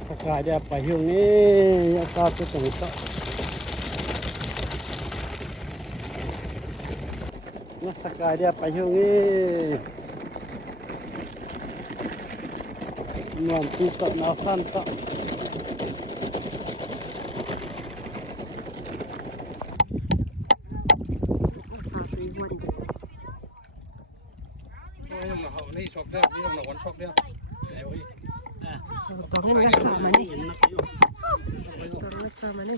Ngasa dia payung ni ya ta tu tong ta. Ngasa dia payung ni. Nuam tu ta na san ta. Ni sok dia, ni nak wan sok dia. Oi. Tongin ngasa man ni. Ngasa man ni.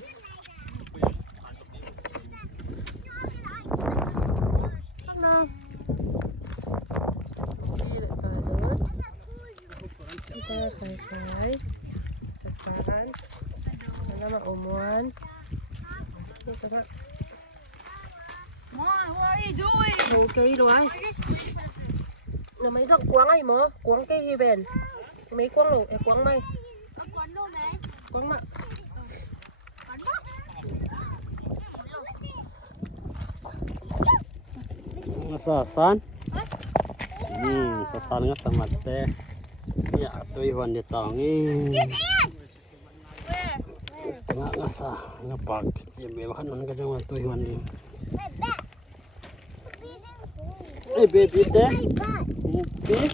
No. Ini tahu. Kita kai. Kesaran. Nama umuan. Kita nak. Mom, what are you doing? Okay rồi. Là mấy giọng quáng ấy mà, quáng cây hay bền. Mấy quáng lỗ, quáng mày. Quán đâu này? Quáng mạ. Quán bắp. Ngasa san. Sa san ngasa mate. Ya tu iwan dia tong ni. Ngasa ngapak jembe bahan man ka jang tu iwan ni. Eh baby deh. Okay.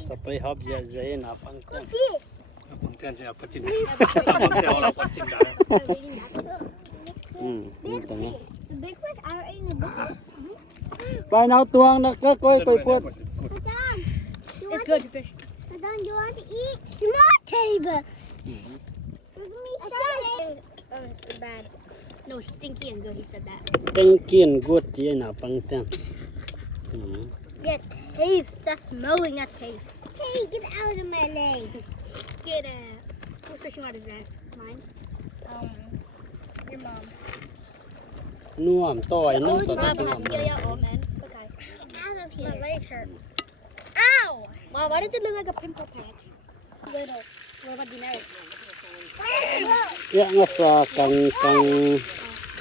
Sampai hab ya zain apa kan? Abang tian siapa cin? Abang tian orang pacin dah. Ni tengah. The big fish are in the book. Pai nau tuang nak ke koi put. It's good to fish. Don, you want to eat? Small table. Oh, it's bad. No, stinky and good. He said that. Tengkin good je na pang tiang. Yeah, taste. That's smelling. That taste. Hey, get out of my legs. Get out. Whose fishing rod is that? Mine. Your mom. Nuam toy nang to Yeah, nuam. yeah, oh man. Okay. Get out of here. My legs hurt. Ow! Wow, why does it look like a pimple patch? Little. What about generic? Ya ngasa kang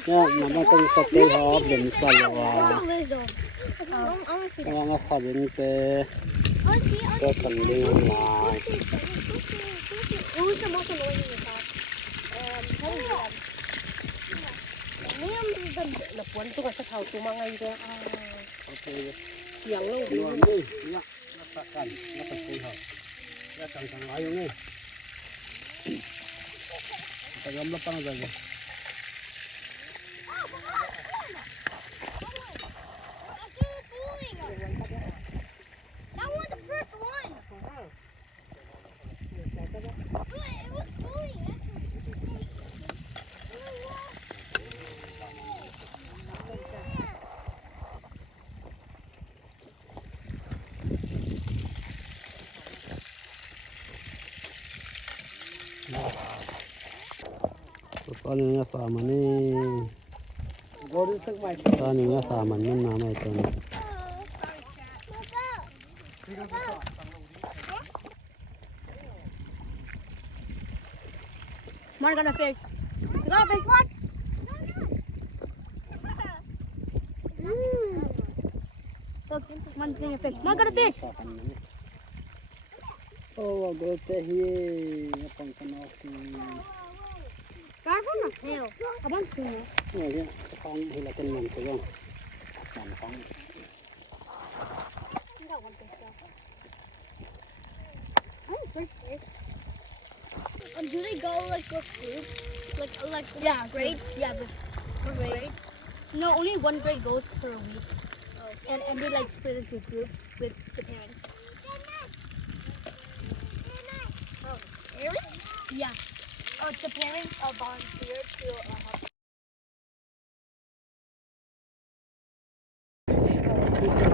ya nama kang sate hab dem salwa. Ya ngasa din te ke kanding mai. Who's the most annoying in the class? Là cuốn tôi phải thảo tôi mang ngay ra. Okay. Chiang lâu đi. Nuam ni ya ngasa kan ngasa te hab. Ya kang ayung ni. Tagam lapang daga. That was the first one. It was pulling. Paano nga sama ni? Paano nga sama ni mama ito? Mark got a fish. You got a fish? What? Look, Mark's getting a fish. Mark got a fish. Oh, good to hear. Napang kanoki. Got from the tail. I want to know. Oh, yeah. Kung hilakan man ko yun. Kang. You got one fish though. I want fish. Do they go like with groups? Like yeah, grades? Yeah, for grades. No, only one grade goes for a week. Oh. And they like split into groups with the parents. Oh, really? Yeah. Oh, the parents are volunteer to help. Fish